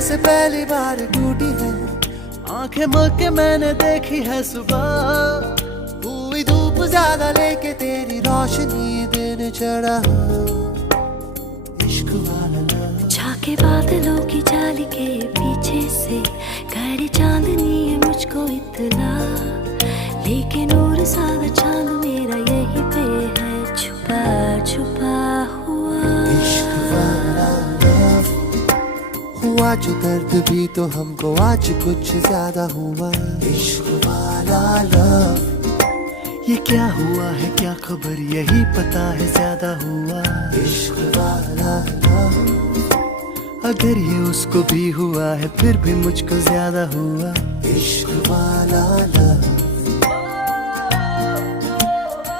जैसे पहली बार टूटी है। आंखें मल के मैंने देखी है सुबह, हुई धूप ज्यादा लेके तेरी रोशनी दिन चढ़ा। इश्क वाला लव झाके बादलों की जाली के पीछे से करे चांदनी है मुझको इतना, लेकिन और सारा चांद मेरा यही पे है छुपा छुपा हुआ। इश्क वाला लव हुआ जो दर्द भी तो हमको आज कुछ ज्यादा हुआ। इश्क वाला लव ये क्या हुआ है क्या खबर यही पता है ज्यादा हुआ। इश्क वाला लव अगर ये उसको भी हुआ है फिर भी मुझको ज्यादा हुआ। इश्क वाला लव